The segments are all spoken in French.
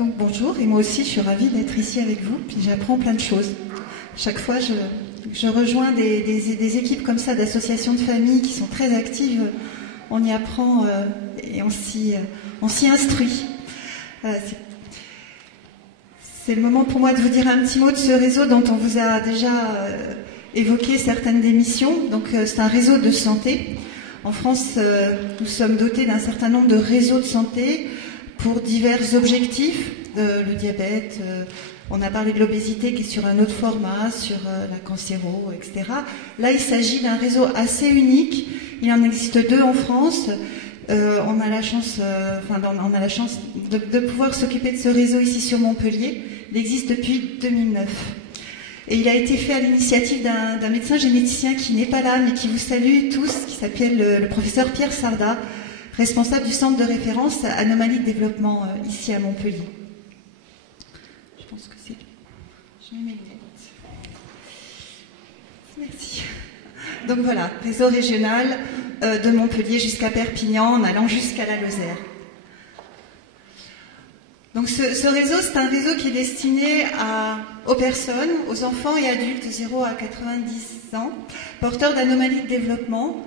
Donc bonjour, et moi aussi je suis ravie d'être ici avec vous, puis j'apprends plein de choses. Chaque fois je rejoins des équipes comme ça d'associations de familles qui sont très actives, on y apprend et on s'y instruit. C'est le moment pour moi de vous dire un petit mot de ce réseau dont on vous a déjà évoqué certaines des missions. Donc c'est un réseau de santé. En France, nous sommes dotés d'un certain nombre de réseaux de santé pour divers objectifs, le diabète, on a parlé de l'obésité qui est sur un autre format, sur la cancéro, etc. Là, il s'agit d'un réseau assez unique, il en existe 2 en France. On a la chance, de pouvoir s'occuper de ce réseau ici sur Montpellier. Il existe depuis 2009. Et il a été fait à l'initiative d'un médecin généticien qui n'est pas là, mais qui vous salue tous, qui s'appelle le professeur Pierre Sarda, responsable du centre de référence Anomalie de développement ici à Montpellier. Je pense que c'est... Je mets mes lunettes. Merci. Donc voilà, réseau régional de Montpellier jusqu'à Perpignan, en allant jusqu'à la Lozère. Donc ce réseau, c'est un réseau qui est destiné aux personnes, aux enfants et adultes de 0 à 90 ans, porteurs d'anomalies de développement,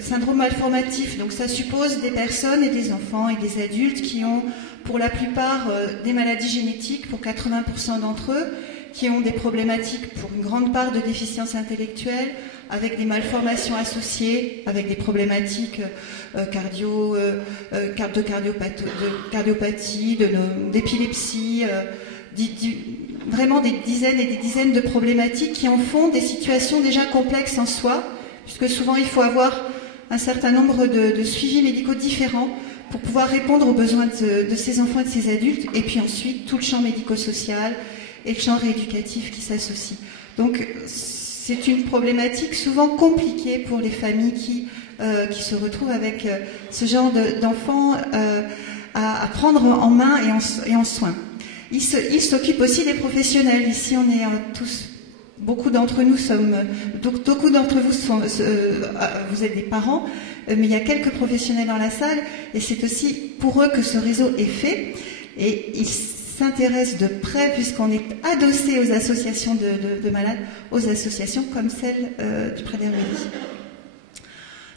syndrome malformatif. Donc ça suppose des personnes et des enfants et des adultes qui ont pour la plupart des maladies génétiques, pour 80% d'entre eux, qui ont des problématiques pour une grande part de déficience intellectuelle, avec des malformations associées, avec des problématiques de cardiopathie, d'épilepsie, vraiment des dizaines et des dizaines de problématiques qui en font des situations déjà complexes en soi, puisque souvent il faut avoir un certain nombre de suivis médicaux différents pour pouvoir répondre aux besoins de ces enfants et de ces adultes, et puis ensuite tout le champ médico-social et le champ rééducatif qui s'associe. Donc c'est une problématique souvent compliquée pour les familles qui se retrouvent avec ce genre d'enfants à prendre en main et en soin. Il s'occupe aussi des professionnels. Ici, on est tous, beaucoup d'entre nous sommes, beaucoup d'entre vous vous êtes des parents, mais il y a quelques professionnels dans la salle, et c'est aussi pour eux que ce réseau est fait. Et ils s'intéresse de près, puisqu'on est adossé aux associations de malades, aux associations comme celle du Prader-Willi.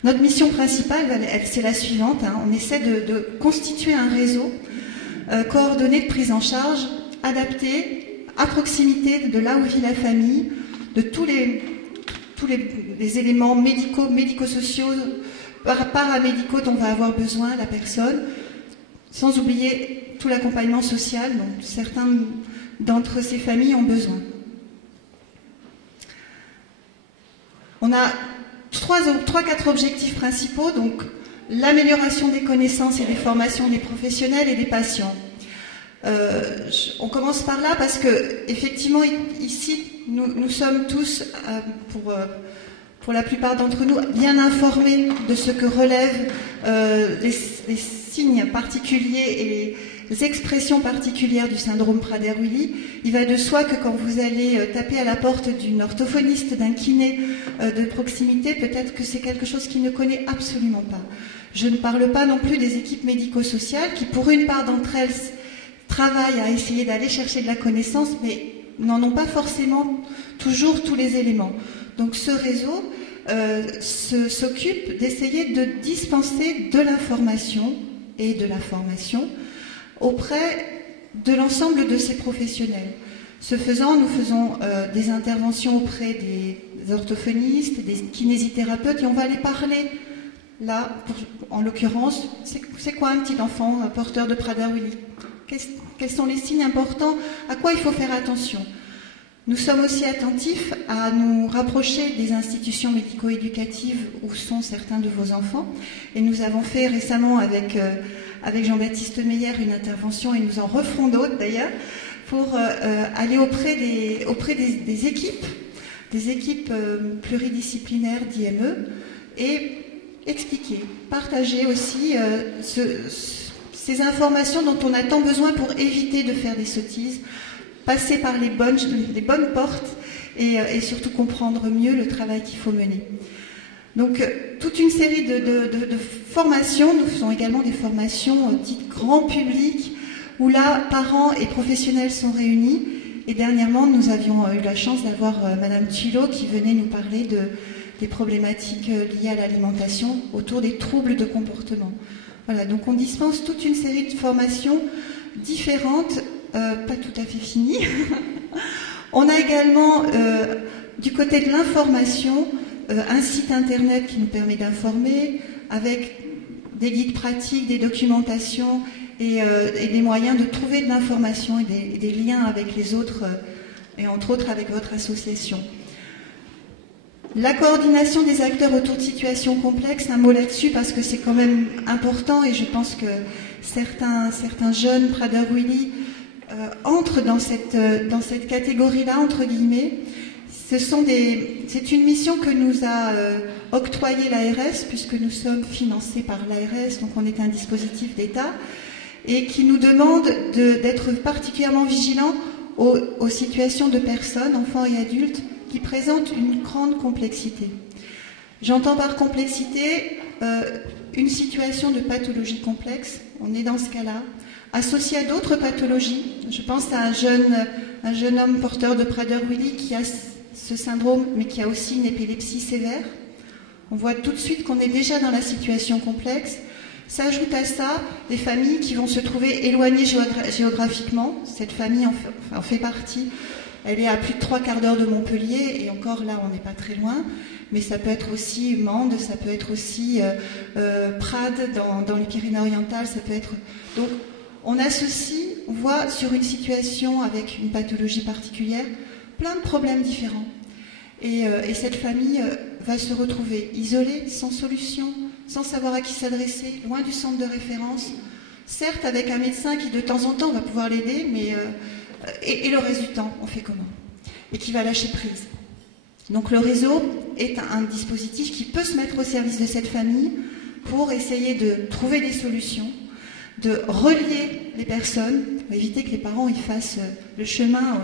Notre mission principale, c'est la suivante, hein. On essaie de constituer un réseau coordonné de prise en charge, adapté, à proximité de là où vit la famille, de tous les éléments médicaux, médico-sociaux, paramédicaux dont va avoir besoin la personne, sans oublier tout l'accompagnement social dont certains d'entre ces familles ont besoin. On a 3-4 objectifs principaux, donc l'amélioration des connaissances et des formations des professionnels et des patients. On commence par là parce que, effectivement, ici, nous sommes tous, pour la plupart d'entre nous, bien informés de ce que relèvent les signes particuliers et les expressions particulières du syndrome Prader-Willi. Il va de soi que quand vous allez taper à la porte d'une orthophoniste, d'un kiné de proximité, peut-être que c'est quelque chose qu'il ne connaît absolument pas. Je ne parle pas non plus des équipes médico-sociales qui, pour une part d'entre elles, travaillent à essayer d'aller chercher de la connaissance, mais n'en ont pas forcément toujours tous les éléments. Donc ce réseau s'occupe d'essayer de dispenser de l'information et de la formation auprès de l'ensemble de ces professionnels. Ce faisant, nous faisons des interventions auprès des orthophonistes, des kinésithérapeutes, et on va les parler là, en l'occurrence, c'est quoi un petit enfant porteur de Prader-Willi? Quels sont les signes importants? À quoi il faut faire attention? Nous sommes aussi attentifs à nous rapprocher des institutions médico-éducatives où sont certains de vos enfants. Et nous avons fait récemment avec Jean-Baptiste Meyer une intervention, et nous en referons d'autres d'ailleurs, pour aller auprès des équipes pluridisciplinaires d'IME et expliquer, partager aussi ces informations dont on a tant besoin pour éviter de faire des sottises, passer par les bonnes portes et surtout comprendre mieux le travail qu'il faut mener. Donc, toute une série de formations. Nous faisons également des formations dites grand public où là, parents et professionnels sont réunis. Et dernièrement, nous avions eu la chance d'avoir Madame Thulot qui venait nous parler des problématiques liées à l'alimentation autour des troubles de comportement. Voilà, donc on dispense toute une série de formations différentes, pas tout à fait finies. On a également, du côté de l'information, un site internet qui nous permet d'informer, avec des guides pratiques, des documentations et des moyens de trouver de l'information et des liens avec les autres, et entre autres avec votre association. La coordination des acteurs autour de situations complexes, un mot là-dessus parce que c'est quand même important et je pense que certains jeunes Prader-Willi entrent dans cette catégorie-là, entre guillemets. C'est une mission que nous a octroyée l'ARS, puisque nous sommes financés par l'ARS, donc on est un dispositif d'État, et qui nous demande d'être particulièrement vigilants aux situations de personnes, enfants et adultes, qui présentent une grande complexité. J'entends par complexité une situation de pathologie complexe, on est dans ce cas-là, associée à d'autres pathologies. Je pense à un jeune homme porteur de Prader-Willi qui a ce syndrome, mais qui a aussi une épilepsie sévère. On voit tout de suite qu'on est déjà dans la situation complexe. S'ajoute à ça des familles qui vont se trouver éloignées géographiquement. Cette famille en fait partie. Elle est à plus de 3/4 d'heure de Montpellier, et encore là, on n'est pas très loin. Mais ça peut être aussi Mende, ça peut être aussi Prades dans les Pyrénées-Orientales, ça peut être... Donc, on associe, on voit sur une situation avec une pathologie particulière, plein de problèmes différents. Et cette famille va se retrouver isolée, sans solution, sans savoir à qui s'adresser, loin du centre de référence, certes avec un médecin qui de temps en temps va pouvoir l'aider, mais et le reste du temps, on fait comment? Et qui va lâcher prise. Donc le réseau est un dispositif qui peut se mettre au service de cette famille pour essayer de trouver des solutions, de relier les personnes, pour éviter que les parents y fassent le chemin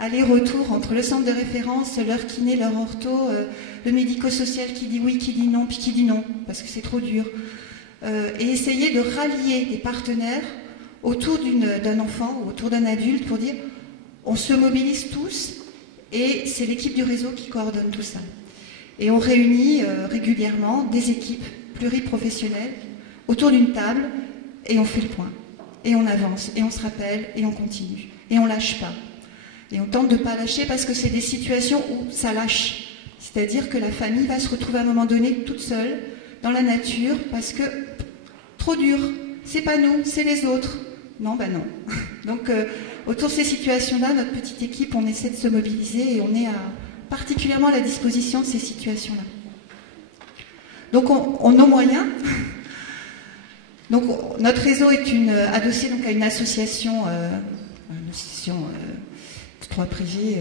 aller-retour entre le centre de référence, leur kiné, leur ortho, le médico-social qui dit oui, qui dit non, puis qui dit non, parce que c'est trop dur. Et essayer de rallier des partenaires autour d'un enfant ou autour d'un adulte pour dire on se mobilise tous et c'est l'équipe du réseau qui coordonne tout ça. Et on réunit régulièrement des équipes pluriprofessionnelles autour d'une table et on fait le point. Et on avance, et on se rappelle, et on continue. Et on lâche pas. Et on tente de ne pas lâcher parce que c'est des situations où ça lâche. C'est-à-dire que la famille va se retrouver à un moment donné toute seule, dans la nature, parce que trop dur, c'est pas nous, c'est les autres. Non, ben non. Donc autour de ces situations-là, notre petite équipe, on essaie de se mobiliser et on est particulièrement à la disposition de ces situations-là. Donc on nos moyens. Donc notre réseau est adossé donc, à une association droit privé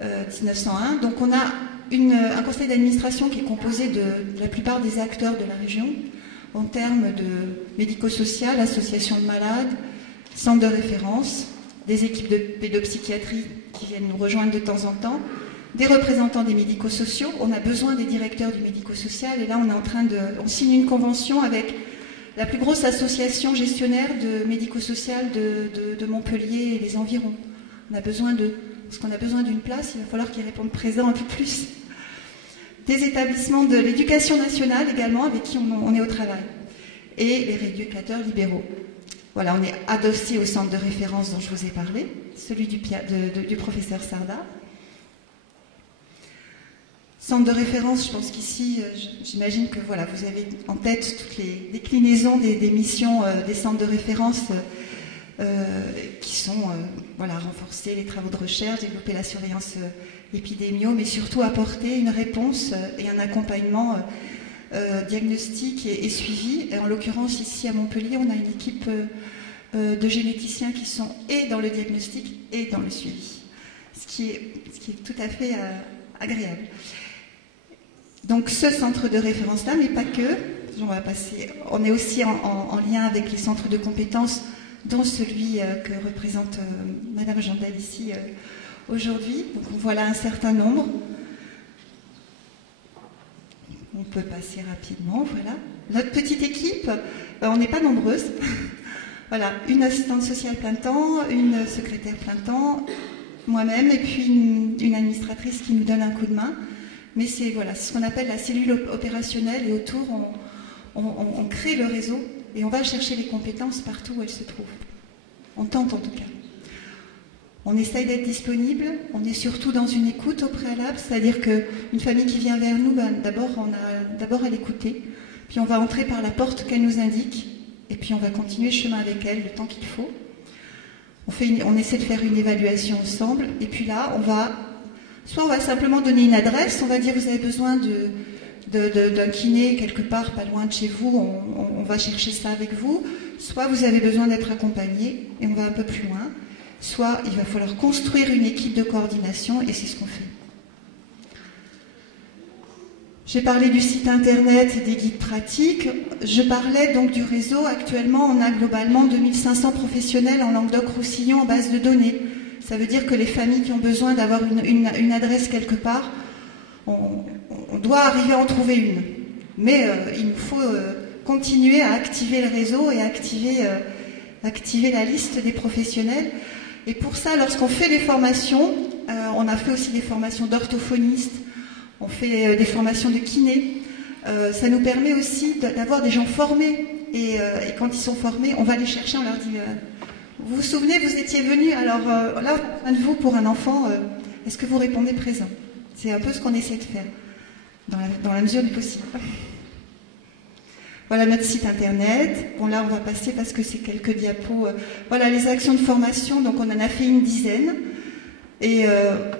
1901. Donc on a un conseil d'administration qui est composé de la plupart des acteurs de la région en termes de médico-social, association de malades, centre de référence, des équipes de pédopsychiatrie qui viennent nous rejoindre de temps en temps, des représentants des médico-sociaux. On a besoin des directeurs du médico-social et là on signe une convention avec la plus grosse association gestionnaire de médico-social de Montpellier et les environs. Parce qu'on a besoin d'une place, il va falloir qu'ils répondent présent un peu plus. Des établissements de l'éducation nationale également, avec qui on est au travail. Et les rééducateurs libéraux. Voilà, on est adossé au centre de référence dont je vous ai parlé, celui du professeur Sarda. Centre de référence, je pense qu'ici, j'imagine que voilà, vous avez en tête toutes les déclinaisons des missions des centres de référence qui sont voilà, renforcer les travaux de recherche, développer la surveillance épidémio, mais surtout apporter une réponse et un accompagnement diagnostic et suivi. Et en l'occurrence, ici à Montpellier, on a une équipe de généticiens qui sont et dans le diagnostic et dans le suivi, ce qui est tout à fait agréable. Donc ce centre de référence-là, mais pas que, on est aussi en lien avec les centres de compétences, dont celui que représente Madame Jandal ici aujourd'hui. Donc voilà un certain nombre. On peut passer rapidement, voilà. Notre petite équipe, on n'est pas nombreuses. Voilà, une assistante sociale plein temps, une secrétaire plein temps, moi-même, et puis une administratrice qui nous donne un coup de main. Mais c'est voilà, ce qu'on appelle la cellule opérationnelle, et autour, on crée le réseau et on va chercher les compétences partout où elles se trouvent. On tente en tout cas. On essaye d'être disponible, on est surtout dans une écoute au préalable, c'est-à-dire qu'une famille qui vient vers nous, d'abord on a d'abord à l'écouter, puis on va entrer par la porte qu'elle nous indique, et puis on va continuer le chemin avec elle le temps qu'il faut. On essaie de faire une évaluation ensemble, et puis là, soit on va simplement donner une adresse, on va dire vous avez besoin d'un kiné quelque part pas loin de chez vous, on va chercher ça avec vous, soit vous avez besoin d'être accompagné, et on va un peu plus loin. Soit il va falloir construire une équipe de coordination, et c'est ce qu'on fait. J'ai parlé du site internet et des guides pratiques. Je parlais donc du réseau. Actuellement, on a globalement 2500 professionnels en Languedoc-Roussillon en base de données. Ça veut dire que les familles qui ont besoin d'avoir une adresse quelque part, on doit arriver à en trouver une. Mais il nous faut continuer à activer le réseau et activer la liste des professionnels. Et pour ça, lorsqu'on fait des formations, on a fait aussi des formations d'orthophonistes, on fait des formations de kiné. Ça nous permet aussi d'avoir des gens formés. Et quand ils sont formés, on va les chercher, on leur dit vous vous souvenez, vous étiez venus, alors là, on a besoin de vous pour un enfant, est-ce que vous répondez présent? C'est un peu ce qu'on essaie de faire, dans la mesure du possible. Voilà notre site internet. Bon, là, on va passer parce que c'est quelques diapos. Voilà les actions de formation. Donc, on en a fait une dizaine. Et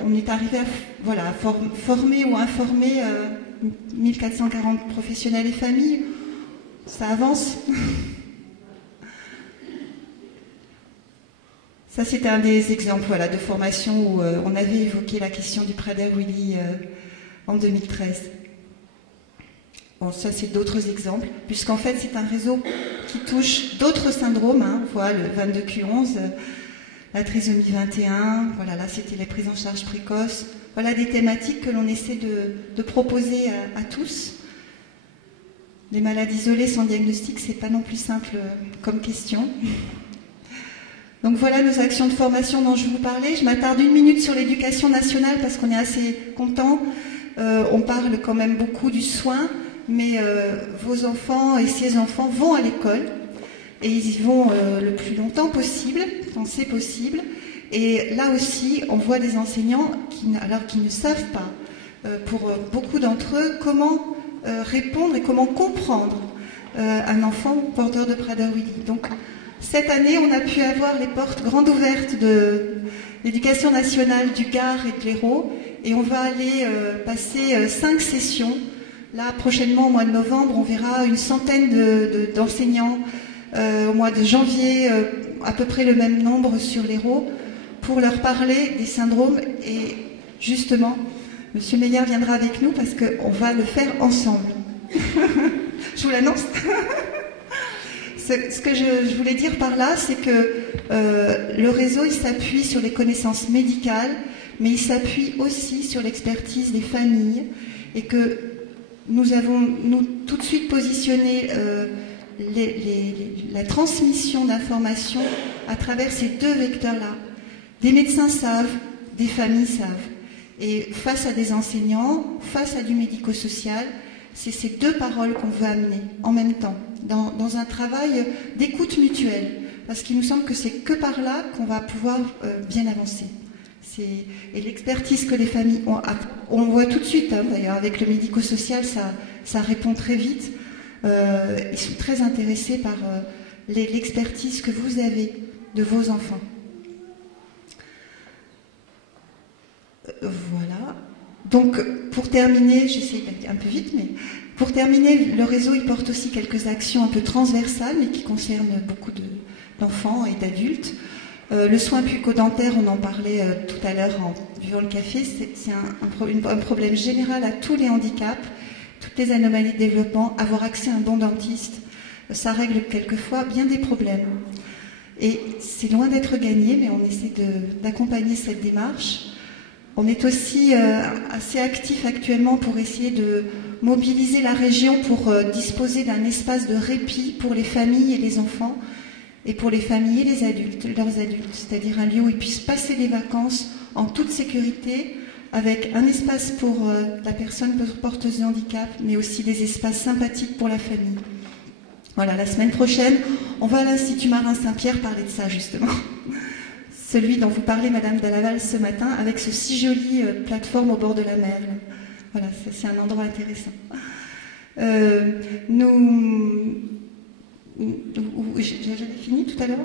on est arrivé à former ou informer 1440 professionnels et familles. Ça avance. Ça, c'était un des exemples de formation où on avait évoqué la question du Prader-Willi en 2013. Bon, ça, c'est d'autres exemples, puisqu'en fait, c'est un réseau qui touche d'autres syndromes. Voilà, le 22Q11, la trisomie 21, voilà, là, c'était les prises en charge précoces. Voilà des thématiques que l'on essaie de proposer à tous. Les malades isolées sans diagnostic, c'est pas non plus simple comme question. Donc voilà nos actions de formation dont je vous parlais. Je m'attarde une minute sur l'éducation nationale parce qu'on est assez content. On parle quand même beaucoup du soin. Mais vos enfants et ces enfants vont à l'école et ils y vont le plus longtemps possible, quand c'est possible. Et là aussi, on voit des enseignants qui ne savent pas, pour beaucoup d'entre eux, comment répondre et comment comprendre un enfant porteur de Prader-Willi. Donc, cette année, on a pu avoir les portes grandes ouvertes de l'éducation nationale du Gard et de l'Hérault, et on va aller passer 5 sessions. Là, prochainement, au mois de novembre, on verra une centaine d'enseignants. Au mois de janvier, à peu près le même nombre sur l'Hérault, pour leur parler des syndromes. Et justement, M. Meyer viendra avec nous parce qu'on va le faire ensemble. Je vous l'annonce. Ce que je voulais dire par là, c'est que le réseau, il s'appuie sur les connaissances médicales, mais il s'appuie aussi sur l'expertise des familles, et que nous avons tout de suite positionné la transmission d'informations à travers ces deux vecteurs-là. Des médecins savent, des familles savent. Et face à des enseignants, face à du médico-social, c'est ces deux paroles qu'on veut amener en même temps, dans un travail d'écoute mutuelle. Parce qu'il nous semble que c'est que par là qu'on va pouvoir bien avancer. Et l'expertise que les familles ont, on voit tout de suite, d'ailleurs, avec le médico-social, ça répond très vite. Ils sont très intéressés par l'expertise que vous avez de vos enfants. Voilà. Donc, pour terminer, j'essaie d'aller un peu vite, mais pour terminer, le réseau, il porte aussi quelques actions un peu transversales, mais qui concernent beaucoup d'enfants et d'adultes. Le soin bucco-dentaire, on en parlait tout à l'heure en buvant le café, c'est un problème général à tous les handicaps, toutes les anomalies de développement. Avoir accès à un bon dentiste, ça règle quelquefois bien des problèmes. Et c'est loin d'être gagné, mais on essaie d'accompagner cette démarche. On est aussi assez actif actuellement pour essayer de mobiliser la région pour disposer d'un espace de répit pour les familles et les enfants. et pour les familles et les adultes, leurs adultes, c'est-à-dire un lieu où ils puissent passer les vacances en toute sécurité, avec un espace pour la personne porteuse de handicap, mais aussi des espaces sympathiques pour la famille. Voilà, la semaine prochaine, on va à l'Institut Marin Saint-Pierre parler de ça, justement. Celui dont vous parlez, Madame Dalaval, ce matin, avec ce si joli plateforme au bord de la mer. Voilà, c'est un endroit intéressant. J'avais fini tout à l'heure.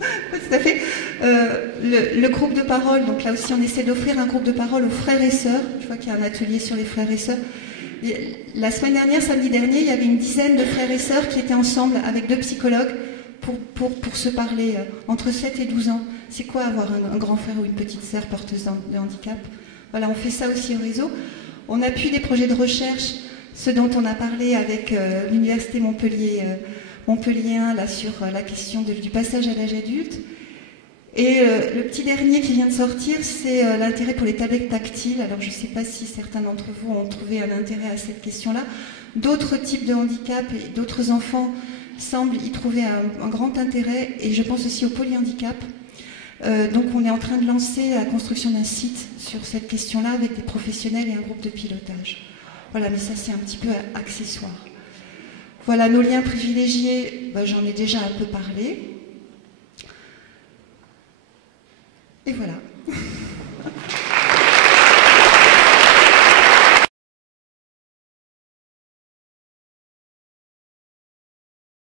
Tout à fait. Le groupe de parole, donc là aussi on essaie d'offrir un groupe de parole aux frères et sœurs. Je vois qu'il y a un atelier sur les frères et sœurs. La semaine dernière, samedi dernier, il y avait une dizaine de frères et sœurs qui étaient ensemble avec 2 psychologues pour se parler entre 7 et 12 ans. C'est quoi avoir un grand frère ou une petite sœur porteuse de handicap? Voilà, on fait ça aussi au réseau. On appuie des projets de recherche, ceux dont on a parlé avec l'Université Montpellierien là, sur la question du passage à l'âge adulte. Et le petit dernier qui vient de sortir, c'est l'intérêt pour les tablettes tactiles. Alors je ne sais pas si certains d'entre vous ont trouvé un intérêt à cette question-là. D'autres types de handicap et d'autres enfants semblent y trouver un grand intérêt, et je pense aussi au polyhandicap. Donc on est en train de lancer la construction d'un site sur cette question-là avec des professionnels et un groupe de pilotage. Voilà, mais ça c'est un petit peu accessoire. Voilà, nos liens privilégiés, j'en ai déjà un peu parlé. Et voilà.